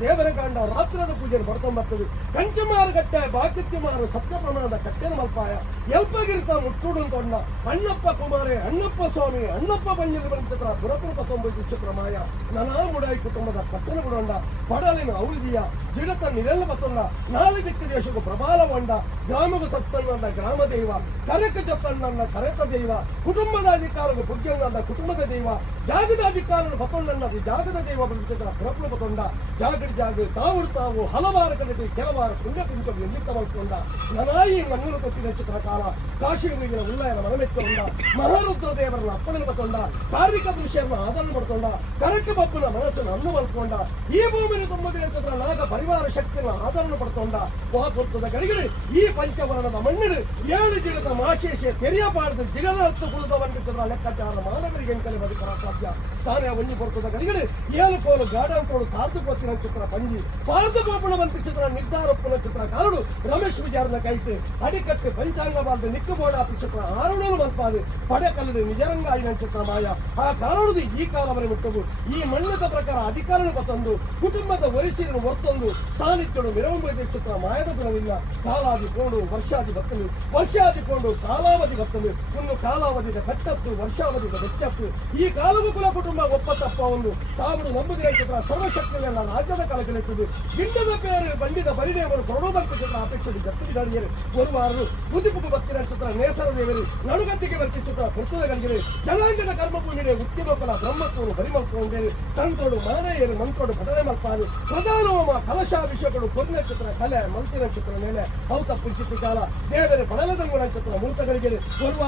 ದೇವರ ಕಾಂಡ ರಾತ್ರದ ಪೂಜೆ ಬರ್ತೊಂಬರ್ತದೆ ಕಂಚಮಾರುಗಟ್ಟೆ ಭಾಗ್ಯತ್ಯಮಾರು ಸತ್ಯ ಪ್ರಮಾಣದ ಕಟ್ಟೆನ ಮಲ್ಪಾಯ ಎಲ್ಪಗಿರ್ತ ಮುಟ್ಟುಡು ಕೊಂಡ ಅಣ್ಣಪ್ಪ ಕುಮಾರೇ ಅಣ್ಣಪ್ಪ ಸ್ವಾಮಿ ಅಣ್ಣಪ್ಪ ಬಂಜಲಿ ಬಂದಿತ್ರ ಪುರಪುರ 19 ಚಿತ್ರಮಾಯ ನನಾ ಮುಡಾಯಿ ಕುಟುಂಬದ ಕಟ್ಟೆನ ಬಿಡೊಂಡ ಪಡಲಿನ ಔಷಧಿಯ ಜಿಡತ ನಿರೆಲ್ಲ ಬತ್ತೊಂಡ ನಾಲ್ಕು ದಿಕ್ಕು ದೇಶಕ್ಕೂ ಪ್ರಬಲಗೊಂಡ ಗ್ರಾಮದ ಸತ್ತಣ್ಣ ಗ್ರಾಮ ದೈವ ಕರಕ ಜತ್ತಣ್ಣ ಕರಕ ದೈವ ಕುಟುಂಬದ ಅಧಿಕಾರಗಳು ಪುಜ್ಯಣ್ಣ ಕುಟುಂಬದ ದೈವ ಜಾಗದ ಅಧಿಕಾರಗಳು ಬತ್ತೊಂಡಣ್ಣ ಜಾಗದ ದೈವ ಬಂದಿದ್ರ ಪುರಪುರ ಬತ್ತೊಂಡ ಜಾಗಡಿ ಜಾಗ ತಾವು ಹಲವಾರು ಕಡೆ ಕೆಲವಾರು ಪುಂಡ ಪಿಂಚರು ಎಲ್ಲಿತ್ತ ಮಲ್ಕೊಂಡ ನನಾಯಿ ಮಣ್ಣೂರು ಕೊಟ್ಟಿನ ಚಿತ್ರಕಾಲ ಕಾಶಿಗಿನ ಉಲ್ಲಯನ ಮನಮೆತ್ತೊಂಡ ಮಹಾರುದ್ರ ದೇವರನ್ನ ಅಪ್ಪಣೆ ಬತ್ತೊಂಡ ಕಾರ್ಮಿಕ ಪುರುಷರನ್ನ ಆದರಣ ಪಡ್ಕೊಂಡ ಕರಕ ಬಪ್ಪನ ಮನಸ್ಸನ್ನು ಅನ್ನು ಮಲ್ಕೊಂಡ ಈ ಭೂಮಿನ 9 ಚಿತ್ರ ನಾಗ ಪರಿವಾರ ಶಕ್ತಿಯನ್ನು ಆದರಣ ಪಡ್ಕೊಂಡ ವಾಪುರ್ತದ ಗಳಿಗಡೆ ಈ ಪಂಚವರ್ಣದ ಮಣ್ಣಿಡು 7 ಜಿಗದ ಮಾಶೇಷ ತೆರೆಯಬಾರದು ಜಿಗದ ಹತ್ತು ಕುಳಿದವಂತಿದ್ರ ಲೆಕ್ಕಾಚಾರ ಮಾನವರಿಗೆ ಎಂಕಲೆ ಬದುಕರ ಸಾಧ್ಯ ತಾನೇ ಒಂಜಿ ಬರ್ತದ ಗಳಿಗಡೆ 7 ಕೋಲು ಗಾಢಂತೋಳು ತಾರ್ದು ಗೊತ್ತಿನ ಚಿತ್ರ ಪಂಜಿ ಪಾರ್ದು ಗೋಪಣವಂತ ಚಿತ್ರ ನಿರ್ಧಾರಪ್ಪನ ಚಿತ್ರ ಕಾರಡು ರಮೇಶ್ ವಿಚಾರನ ಕೈತೆ ಅಡಿಕಟ್ಟು ಪಂಚಾಂಗವಾದ ನಿಕ್ಕಬೋಡ ಚಿತ್ರ ಆರುಣನು ಮಲ್ಪಾದು ಪಡೆಕಲ್ಲದು ನಿಜರಂಗಾಯಿನ ಚಿತ್ರ ಮಾಯ ಆ ಕಾರಣದು ಈ ಕಾಲವರೆ ಮುಟ್ಟವು ಈ ಮಣ್ಣದ ಪ್ರಕಾರ ಅಧಿಕಾರನ ಗೊತ್ತೊಂದು ಕುಟುಂಬದ ವರಿಸಿನ ಹೊತ್ತೊಂದು ಸಾನಿಧ್ಯಡು ವಿರವಂಬೈದ ಚಿತ್ರ ಮಾಯದ ಗುಣವಿಲ್ಲ ಕಾಲಾದಿ ಕೊಂಡು ವರ್ಷಾದಿ ಬರ್ತದೆ ವರ್ಷಾದಿ ಕೊಂಡು ಕಾಲಾವಧಿ ಬರ್ತದೆ ಒಂದು ಕಾಲಾವಧಿಯ ಕಟ್ಟತ್ತು ವರ್ಷಾವಧಿಯ ಬೆಚ್ಚತ್ತು ಈ ಕಾಲದ ಕುಲ ಕುಟುಂಬ ಒಪ್ಪತ್ತಪ್ಪ ಒಂದು ತಾವು ನಂಬುದಿರ ಚಿತ್ರ ಸರ್ವಶಕ್ತಿಯಲ್ಲ ರಾಜ್ಯದ ಕಲಕಲೆತ್ತದು ಗಿಂಡದ ಬೇರೆ ಬಂಡಿದ ಪರಿಣಯವನ್ನು ಕೊರಡೋಬಂತ ಚಿತ್ರ ಅಪೇಕ್ಷೆ ಗತ್ತಿಗೆ ಒಂದು ವಾರರು ಉದಿಪುಕು ಬತ್ತಿನ ಚಿತ್ರ ನೇಸರ ದೇವರು ನಡುಗತ್ತಿಗೆ ಬರ್ತಿ ಚಿತ್ರ ಪುರ್ತದ ಗಡಿಗೆ ಜನಾಂಗದ ಕರ್ಮಭೂಮಿಡೆ ಉತ್ತಿಮಕ್ಕಳ ಬ್ರಹ್ಮತ್ವನು ಬರಿಮಲ್ಕೊಂಡೇರು ತಂತೋಡು ಮನೆಯರು ಮಂತ್ರೋಡು ಪಠನೆ ಮಲ್ಪಾರು ಪ್ರಧಾನೋಮ ಕಲಶಾಭಿಷೇಕಗಳು ಕೊನೆ ಚಿತ್ರ ಕಲೆ ಮಂತಿನ ಚಿತ್ರ ಮೇಲೆ ಔತಪ್ಪು ಚಿತ್ರಕಾಲ ದೇವರ ಪಡಲದಂಗುಣ ಚಿತ್ರ ಮೂರ್ತಗಳಿಗೆ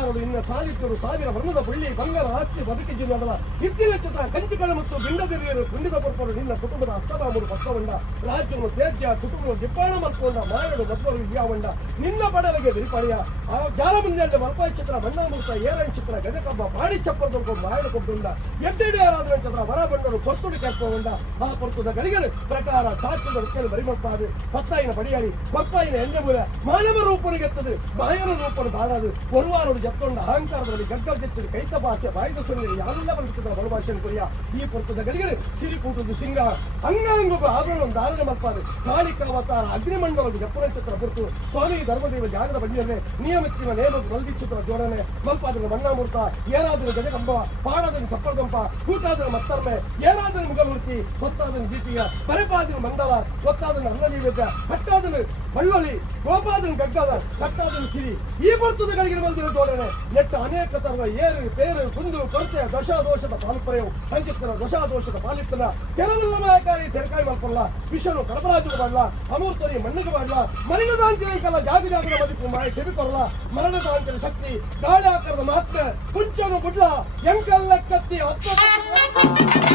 ಒಂದು ಇನ್ನ ಸಾಲಿತ್ಯರು ಸಾವಿರ ವರ್ಣದ ಬುಳ್ಳಿ ಬಂಗಾರ ಆಸ್ತಿ ಬದುಕಿ ಜಿನ್ನದಲ್ಲ ಇತ್ತಿನ ಚಿತ್ರ ಕಂಚಿಗಳು ಮತ್ತು ಬಿಂಡದಿರಿಯರು ಪುಂಡಿದ ಕೊರ್ಪರು ನಿನ್ನ ಕುಟುಂಬದ ಹಸ್ತಬಾಮುರು ಪಕ್ಕವಂಡ ರಾಜ್ಯವನ್ನು ತೇಜ್ಯ ಕುಟುಂಬ ದಿಪ್ಪಾಣ ಮಲ್ಕೊಂಡ ಮಾಯಡು ಮಧ್ವರು ಇವ್ಯಾವಂಡ ನಿನ್ನ ಪಡಲಿಗೆ ವಿರಿಪಡೆಯ ಆ ಜಾಲ ಮುಂದೆ ಮಲ್ಪಾಯಿ ಚಿತ್ರ ಬಣ್ಣಮೂರ್ತ ಏರನ್ ಚಿತ್ರ ಗಜಕಬ್ಬ ಪಾಡಿ ಚಪ್ಪರದೊಂದು ಮಾಯಡು ಕೊಟ್ಟುಂಡ ಎಡ್ಡೆಡೆ ಆರಾಧನೆ ಚಿತ್ರ ವರ ಬಂಡರು ಕೊರ್ತುಡಿ ಕೆಪ್ಪುಂಡ ಆ ಕೊರ್ತದ ಗಳಿಗಳು ಪ್ರಕಾರ ಸಾಕ್ಷ್ಯದ ವೃತ್ತಿಯಲ್ಲಿ ಬರಿಮಲ್ಪಾದು ಪತ್ತಾಯಿನ ಬಡಿಯಾಡಿ ಪತ್ತಾಯಿನ ಎಂದೆಮೂಲ ಮಾನವ ರೂಪನಿಗೆತ್ತದು ಮಾಯನ ರೂಪನು ಬಾಳದು ಒರುವಾರು ಜತ್ತೊಂಡ ಅಹಂಕಾರದಲ್ಲಿ ಗಡ್ಡದ್ದು ಕೈತ ಭಾಷೆ ಬಾಯಿದ ಸುಂದರಿ ಯಾರೆಲ್ಲ ಬಂದಿರ್ತಿದ್ರ ಬಲಭಾಷೆನ ಕುರಿಯ ಈ ಕೊರ್ತದ ಗಳಿಗಳು ಸಿರಿಕೂಟದ ಸಿಂಗ ಅಂಗಾಂಗು ಆಭರಣ ಧಾರಣೆ ಮಲ್ಪಾದು ಕಾಳಿಕಾವತಾರ ಅಗ್ನಿಮಂಡಲದ ಜಪ್ಪನ ಚಿತ್ರ ಗುರುತು ಸ್ವಾಮಿ ಧರ್ಮದೇವ ಜಾಗದ ಬಡಿಯಲ್ಲೇ ನಿಯಮಿತಿನ ನೇಮ ಬಲ್ದಿ ಚಿತ್ರ ಜೋಡಣೆ ಮಲ್ಪಾದನ ಮಣ್ಣಾಮೂರ್ತ ಏರಾದನ ಗಜಕಂಬ ಪಾಡಾದನ ಚಪ್ಪರಗಂಪ ಕೂಟಾದನ ಮತ್ತರ್ಮೆ ಏರಾದನ ಮುಗಮೂರ್ತಿ ಗೊತ್ತಾದನ ದ್ವಿತೀಯ ಪರಿಪಾದನ ಮಂಡಲ ಗೊತ್ತಾದನ ಅನ್ನನೈವೇದ್ಯ ಕಟ್ಟಾದನ ಬಳ್ಳೊಲಿ ಗೋಪಾದನ ಗಗ್ಗದ ಕಟ್ಟಾದನ ಸಿರಿ ಈ ಬರ್ತದಗಳಿಗೆ ಬಂದಿರೋ ಜೋಡಣೆ ನೆಟ್ಟ ಅನೇಕ ತರದ ಏರು ಪೇರು ಕುಂದು ಕೊರತೆ ದಶಾದೋಷದ ಪಾಲ್ಪರೆಯು ಸಂಚಿತ್ರ ದಶಾದೋಷದ ಪಾಲಿತ್ತನ ಕೆಲವೆಲ್ಲ ಮಾಯಕಾರಿ ತೆರಕಾಯಿ ಮಲ್ಪಲ್ಲ ವಿಷನು ಕಡಪರಾಜು ಮಾಡಲ್ಲ ಅಮೂರ್ತರಿ ಮಣ್ಣಿಗೆ ಮಾಡಲ್ಲ ಮರಣದಾಂಚಲಿಕಲ್ಲ ಜಾಗದ ಬದುಕು ಮಾಯ ಚೆಬಿಕೊರಲ್ಲ ಮರಣದಾಂಚಲ ಶಕ್ತಿ ಗಾಳಿ ಆಕಾರದ ಮಾತ್ರ ಕುಂಚನು ಗುಡ್ಲ ಎಂಕಲ್ಲ ಕತ್ತಿ 10